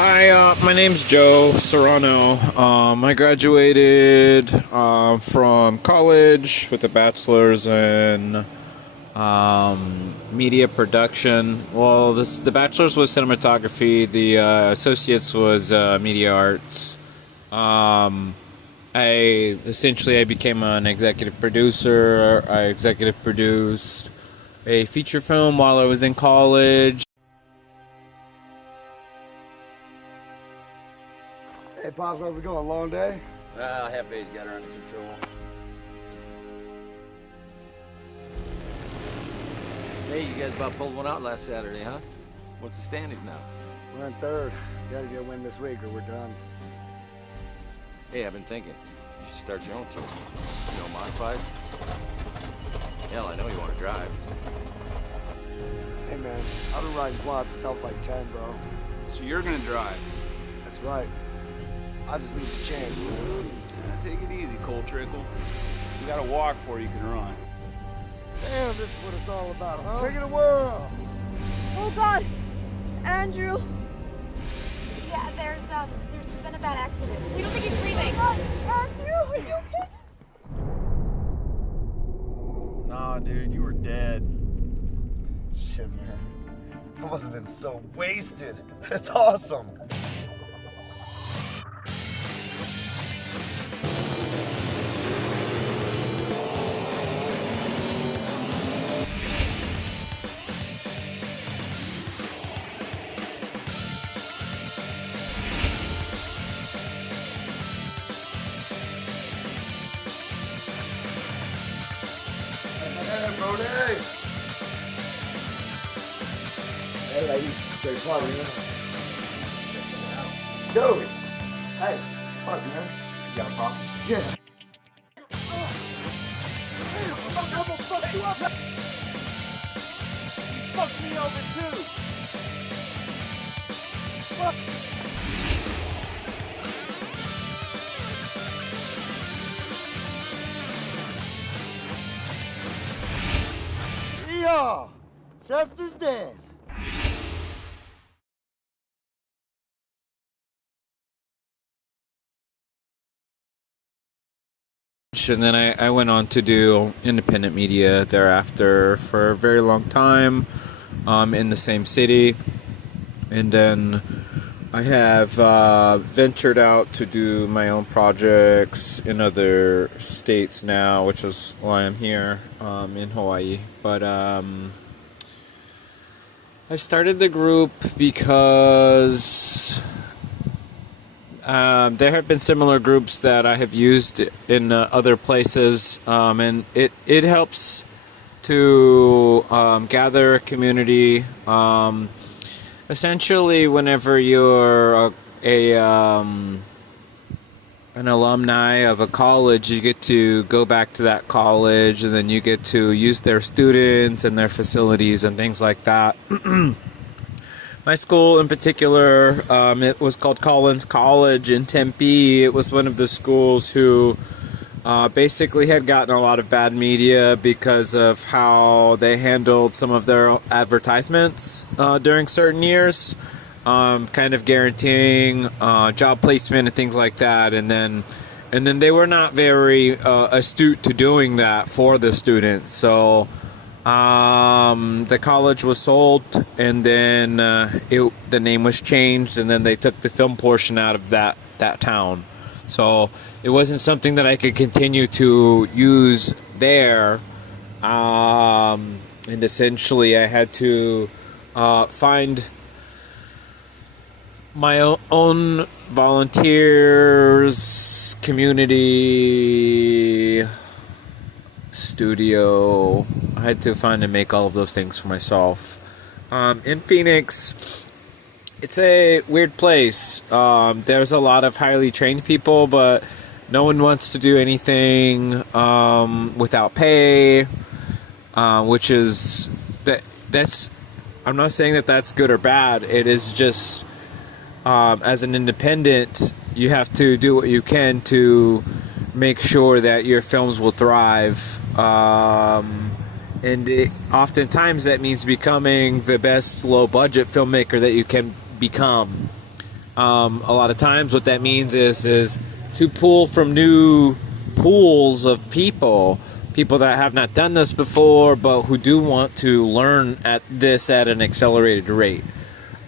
Hi, my name's Joe Serrano. I graduated from college with a bachelor's in media production. Well, the bachelor's was cinematography. The associate's was media arts. I became an executive producer. I executive produced a feature film while I was in college. Hey, Pops, how's it going? Long day? Half day's got her under control. Hey, you guys about pulled one out last Saturday, huh? What's the standings now? We're in third. Gotta get a win this week or we're done. Hey, I've been thinking. You should start your own team. You know, modified? Hell, I know you want to drive. Hey, man, I've been riding quads since I was like 10, bro. So you're gonna drive? That's right. I just need the chance, man. Take it easy, Cole Trickle. You gotta walk before you can run. Damn, this is what it's all about, huh? King of the world! Oh God, Andrew. Yeah, there's been a bad accident. You don't think he's breathing? Oh God, Andrew, are you okay? Nah, dude, you were dead. Shit, man. I must have been so wasted. It's awesome. Hey, Brody! Hey, ladies. Great party, man. Yo! Hey, fuck, man. You got a problem? Yeah. Hey, I'm gonna fuck you up! You fucked me over, too! Fuck! Yeah! Chester's dead. And then I went on to do independent media thereafter for a very long time in the same city. And then I have ventured out to do my own projects in other states now, which is why I'm here in Hawaii. But I started the group because there have been similar groups that I have used in other places, and it helps to gather a community. Essentially, whenever you're an alumni of a college, you get to go back to that college, and then you get to use their students and their facilities and things like that. My school in particular, it was called Collins College in Tempe. It was one of the schools who basically had gotten a lot of bad media because of how they handled some of their advertisements during certain years, kind of guaranteeing job placement and things like that. And then they were not very astute to doing that for the students. So the college was sold, and then the name was changed, and then they took the film portion out of that town. So it wasn't something that I could continue to use there, and essentially I had to find my own volunteers, community, studio. I had to find and make all of those things for myself. In Phoenix, it's a weird place. There's a lot of highly trained people, but no one wants to do anything without pay, which is that's. I'm not saying that that's good or bad. It is just as an independent, you have to do what you can to make sure that your films will thrive. And oftentimes that means becoming the best low-budget filmmaker that you can become. A lot of times what that means is to pull from new pools of people that have not done this before, but who do want to learn at an accelerated rate.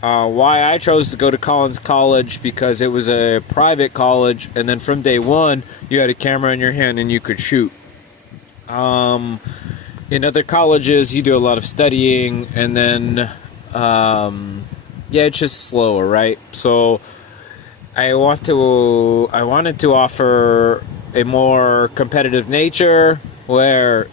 Why I chose to go to Collins College, because it was a private college, and then from day one you had a camera in your hand and you could shoot. In other colleges you do a lot of studying, and then it's just slower, right? So I wanted to offer a more competitive nature, where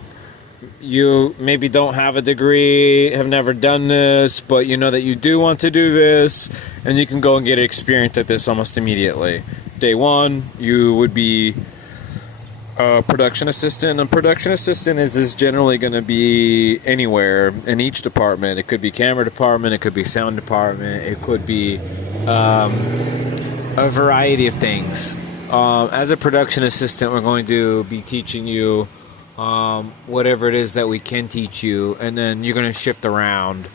you maybe don't have a degree, have never done this, but you know that you do want to do this, and you can go and get experience at this almost immediately. Day one, you would be a production assistant. A production assistant is generally going to be anywhere in each department. It could be camera department, it could be sound department, it could be a variety of things. As a production assistant, we're going to be teaching you whatever it is that we can teach you, and then you're going to shift around.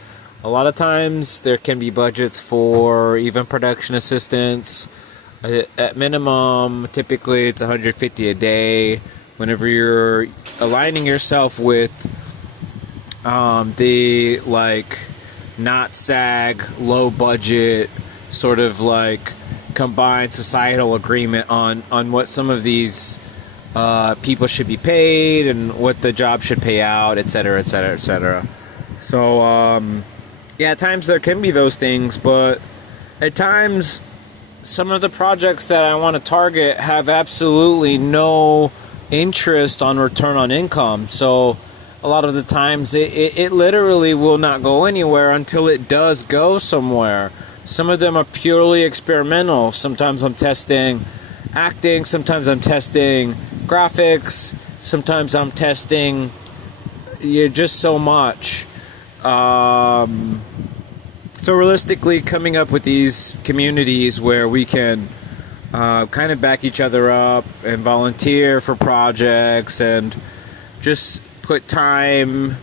A lot of times there can be budgets for even production assistants. At minimum, typically it's $150 a day. Whenever you're aligning yourself with the not SAG, low budget, sort of combined societal agreement on what some of these people should be paid and what the job should pay out, etc., etc., etc. So, at times there can be those things, but at times some of the projects that I want to target have absolutely no interest on return on income. So a lot of the times it literally will not go anywhere until it does go somewhere. Some of them are purely experimental. Sometimes I'm testing acting, sometimes I'm testing graphics, sometimes I'm testing just so much. So realistically, coming up with these communities where we can kind of back each other up and volunteer for projects and just put time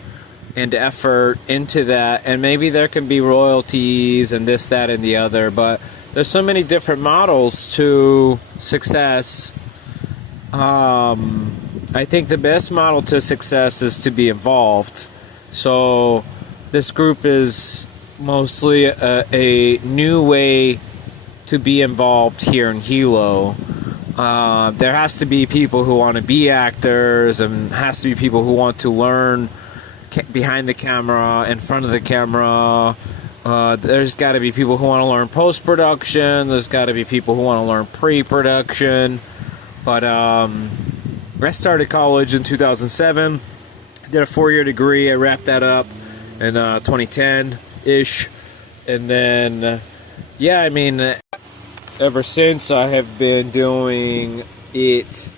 and effort into that, and maybe there can be royalties and this, that, and the other, but there's so many different models to success. I think the best model to success is to be involved. So this group is mostly a new way to be involved here in Hilo. There has to be people who want to be actors, and has to be people who want to learn behind the camera, in front of the camera. There's got to be people who want to learn post-production. There's got to be people who want to learn pre-production. But I started college in 2007. Did a 4-year degree. I wrapped that up in 2010-ish. And then, ever since I have been doing it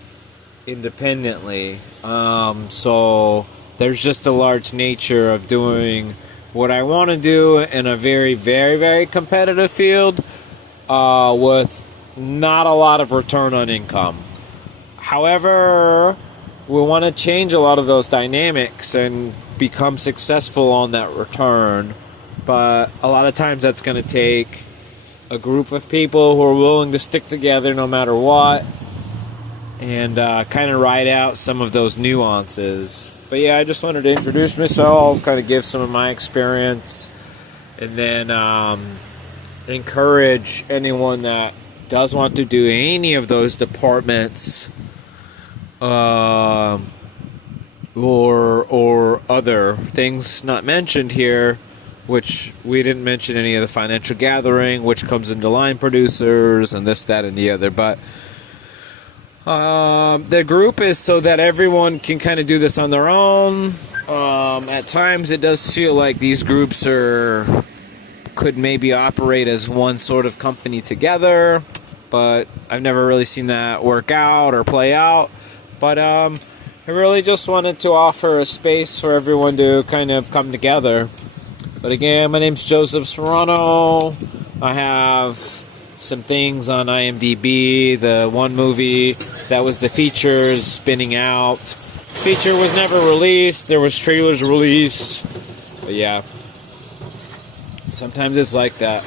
independently. So there's just a large nature of doing what I want to do in a very, very, very competitive field with not a lot of return on income. However, we want to change a lot of those dynamics and become successful on that return. But a lot of times that's going to take a group of people who are willing to stick together no matter what, and kind of ride out some of those nuances. But yeah, I just wanted to introduce myself, kind of give some of my experience, and then encourage anyone that does want to do any of those departments or other things not mentioned here, which we didn't mention any of the financial gathering, which comes into line producers and this, that, and the other. But the group is so that everyone can kind of do this on their own. At times it does feel like these groups could maybe operate as one sort of company together, but I've never really seen that work out or play out. But I really just wanted to offer a space for everyone to kind of come together. But again, my name's Joseph Serrano. I have some things on IMDb. The one movie that was the features spinning out. Feature was never released. There was trailers released. But yeah, sometimes it's like that.